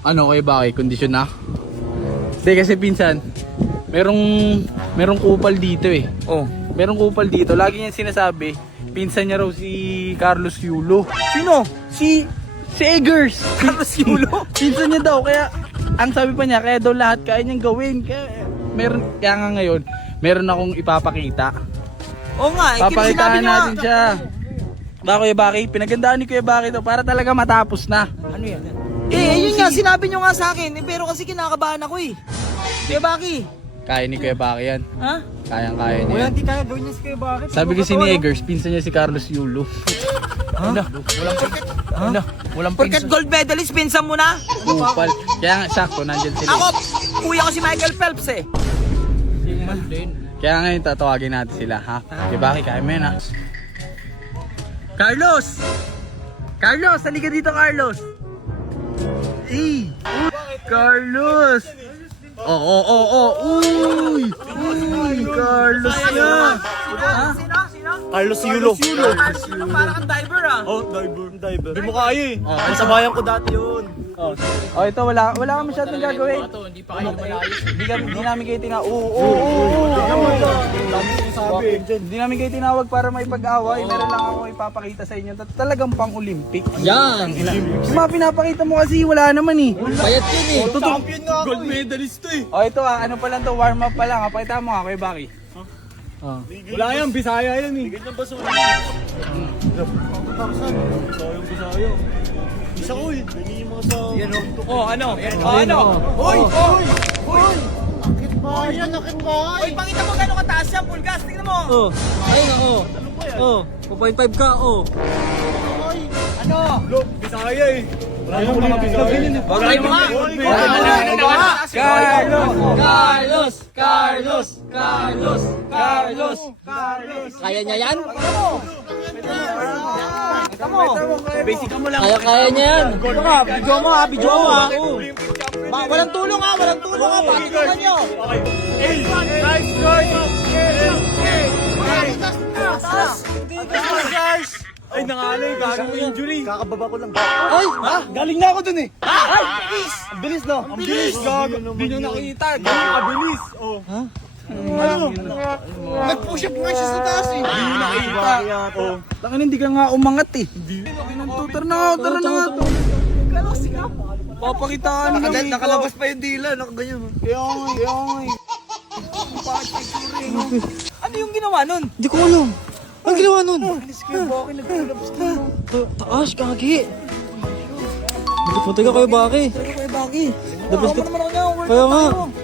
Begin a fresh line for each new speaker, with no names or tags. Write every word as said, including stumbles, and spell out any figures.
Ano kayo ba? Kondisyon na? Hindi kasi pinsan, merong merong kupal dito eh.
Oh.
Merong kupal dito. Lagi niyan sinasabi, pinsan niya raw si Carlos Yulo.
Sino?
Si si Eggers.
Carlos Yulo?
Pinsan niya daw, kaya ang sabi pa niya, kaya daw lahat kaya niyang gawin. Kaya meron, kaya nga ngayon, meron akong ipapakita.
Oo nga, eh, sinabi
Papakitaan
niyo
natin
nga.
siya. Ba Kuya Baki, pinagandaan ni Kuya Baki to para talaga matapos na.
Ano yan? Eh, yun nga, sinabi niyo nga sa akin. Eh, pero kasi kinakabahan ako eh. Kuya Baki.
Kaya ni Kuya Baki yan.
Ha?
Kayang-kaya niya yan.
hindi kaya gawin niya si Kuya Baki.
Sabi kasi ni Eggers, pinsan niya si Carlos Yulo.
Ano?
Walang Ano? Walang
Porket gold medalist, pinsan mo na?
Kupal. Kaya nga, sakto, nandyan sila.
Ako, kuya ko si Michael Phelps eh.
Kaya ngayon tatawagin natin sila, ha? Kuya Baki, kaya mo yan, ha? Carlos! Carlos! Halika dito, Carlos! Eh! Carlos! Oo, oo, oo! Uy! Uy! Carlos na! Ha?
Sino? Sino?
Carlos Yulo.
Carlos Yulo, parang kang diver ah.
Oh, diver, diver. Hindi mo kaya eh.
Oh,
Kasabayan ko dati yun.
Oh, oh, ito wala wala kang masyadong gagawin. Hindi pa kayo malayos. Hindi kami hindi namin kayo tinawag. Oo, oo, oo.
Dami kong sabi.
Hindi namin kayo tinawag para may pag-away. Meron lang ako ipapakita sa inyo. Tat- Talagang pang-Olympic.
Yan.
Yung mga pinapakita mo kasi wala naman eh.
Bayat yun eh.
Champion nga ako. Gold medalist to eh.
Oh, ito ah, ano pa lang to, warm up pa lang. Ah. Pakita mo nga, Kuya Baki. Oh.
Wala yan, Bisaya yan eh. Ganyan ba sulit? Bisaya, Bisaya. Isa ko eh. Ganyan mga sa...
Oh, ano? Oh, ano? Hoy! Hoy! Hoy!
Nakit bayan, nakit bayan.
Hoy, pangita mo gano'ng kataas yan, pulgas. Tingnan mo.
Oh, ayun na, oh. Oh, two point five ka, oh.
Ano?
Lo, Bisaya eh. Wala yung mga Bisaya.
Wag kayo mga.
Carlos!
Carlos! Carlos! Carlos! Carlos!
Carlos.
Kaya niya yan?
Ito mo.
Basic mo lang.
Kaya kaya niya yan. Ito ka, video mo ha, video mo ha.
Ba, walang tulong ha, walang tulong ha. Patulungan nyo.
Nice guys!
Taas.
Ay, nangalay. Galing mo injury. Kakababa ko lang.
Ay! Ha? Galing na ako dun eh.
Ay, bilis.
Ang bilis no?
Ang bilis. Gago. Hindi nyo nakita. Galing kabilis. Oh. Ano? Nag-push up nga siya sa taas eh. Hindi nyo nakita. Oh.
Tangin hindi ka nga umangat eh. Hindi. Tara na nga, tara na nga.
Kalasi ka.
Papakitaan mo eh.
Nakalabas pa yung dila. Nakaganyan.
Kaya nga, kaya nga eh.
Ano yung ginawa nun?
Hindi ko alam. Ang ginawa nun?
Alis kayo, Baki, nagkulabs ka.
Ta- Taas, kagi. Bakit mo taga kayo, Baki?
Kuya Baki.
Dapat ka...
naman ako niya.
Kaya nga.